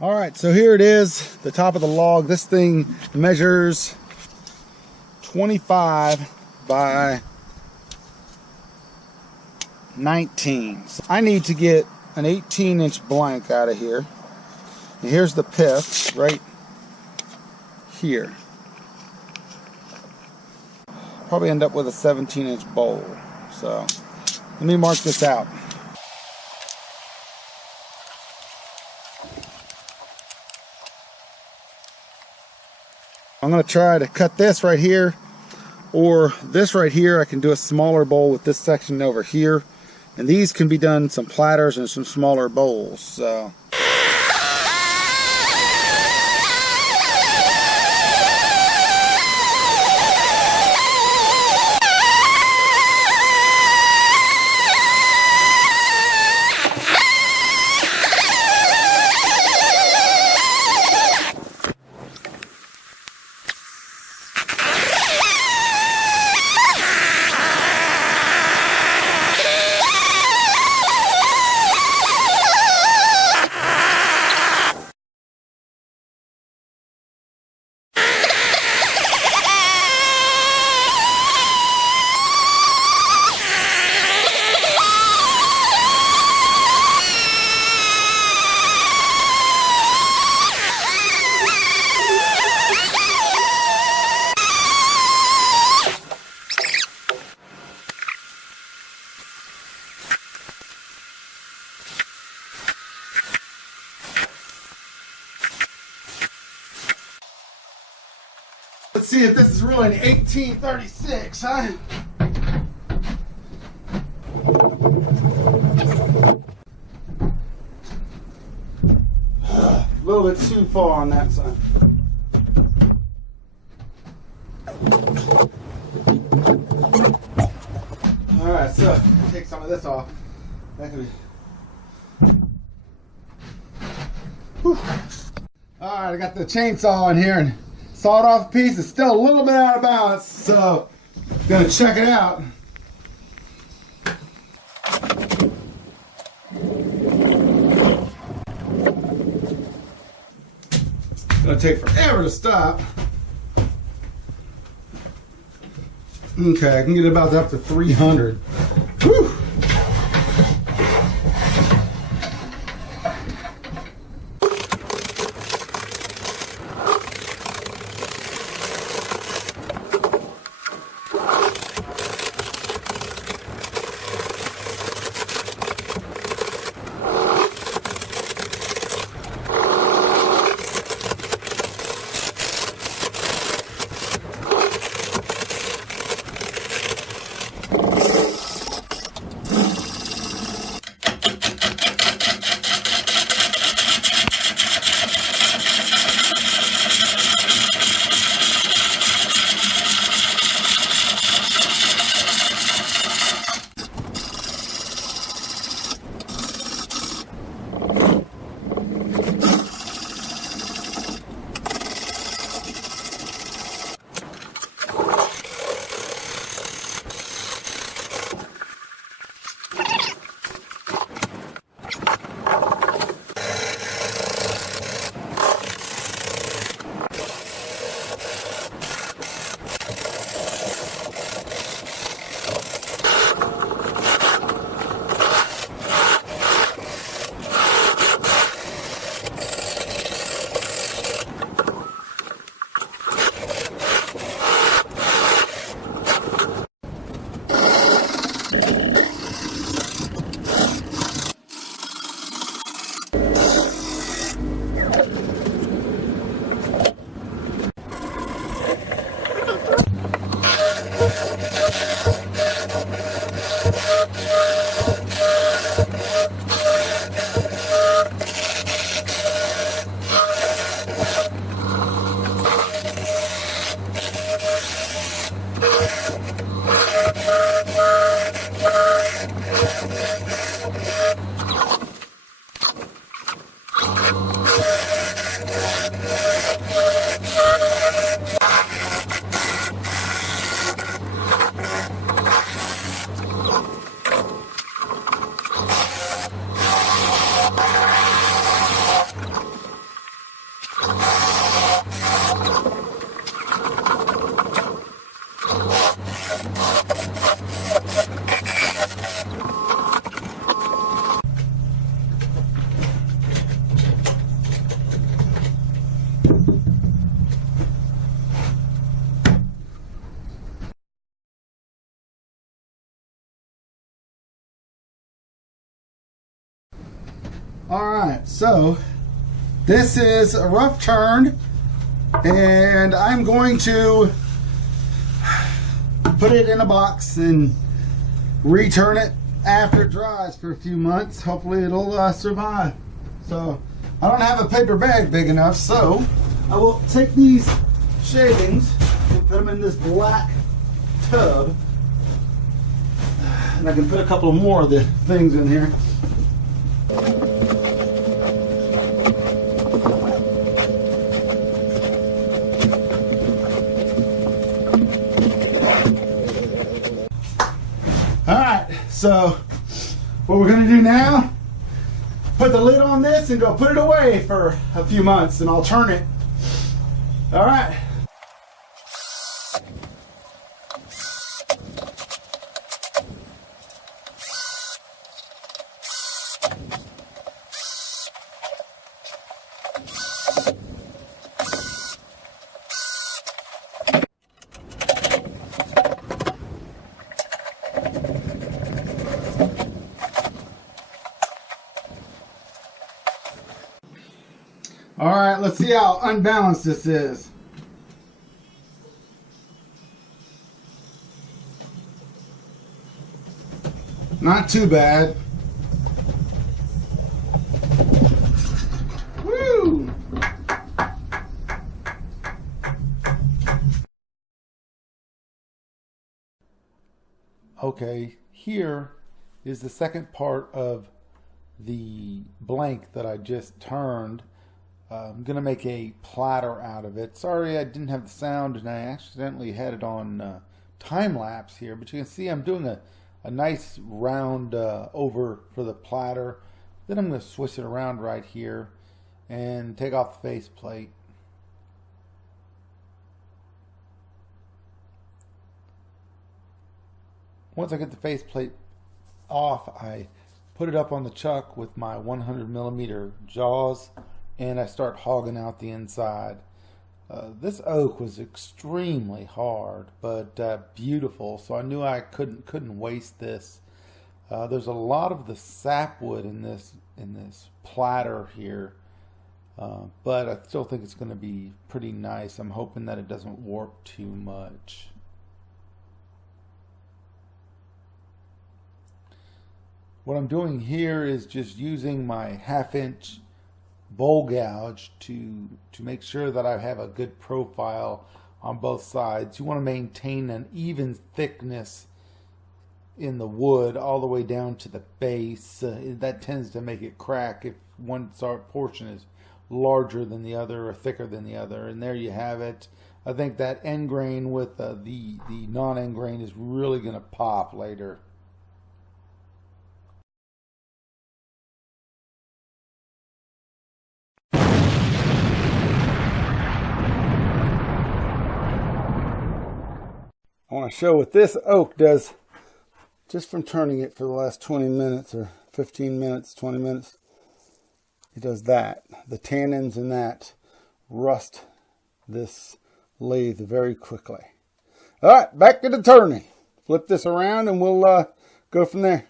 All right, so here it is, the top of the log. This thing measures 25 by 19. So I need to get an 18-inch blank out of here. And here's the pith right here. Probably end up with a 17-inch bowl. So let me mark this out. I'm going to try to cut this right here, or this right here. I can do a smaller bowl with this section over here, and these can be done some platters and some smaller bowls. So let's see if this is really an 1836, huh? A little bit too far on that side. Alright, so take some of this off. That could be. Whew. Alright, I got the chainsaw in here and sawed off piece. Is still a little bit out of balance, so gonna check it out. Gonna take forever to stop. Okay, I can get about up to 300. Whew. Alright, so this is a rough turn, and I'm going to put it in a box and return it after it dries for a few months. Hopefully it'll survive. So I don't have a paper bag big enough, so I will take these shavings and put them in this black tub, and I can put a couple more of the things in here. Alright, so what we're going to do now, put the lid on this and go put it away for a few months, and I'll turn it. Alright. Alright, let's see how unbalanced this is. Not too bad. Woo! Okay, here is the second part of the blank that I just turned. I'm going to make a platter out of it. Sorry I didn't have the sound and I accidentally had it on time-lapse here, but you can see I'm doing a nice round over for the platter. Then I'm going to switch it around right here and take off the face plate. Once I get the face plate off, I put it up on the chuck with my 100mm jaws, and I start hogging out the inside. This oak was extremely hard, but beautiful, so I knew I couldn't waste this. There's a lot of the sapwood in this platter here, but I still think it's going to be pretty nice. I'm hoping that it doesn't warp too much. What I'm doing here is just using my 1/2" bowl gouge to make sure that I have a good profile on both sides. You want to maintain an even thickness in the wood all the way down to the base. That tends to make it crack if one portion is larger than the other or thicker than the other. And there you have it. I think that end grain with the non-end grain is really going to pop later. I want to show what this oak does just from turning it for the last 20 minutes or 15 minutes, 20 minutes. It does that. The tannins in that rust this lathe very quickly. All right, back to the turning. Flip this around and we'll go from there.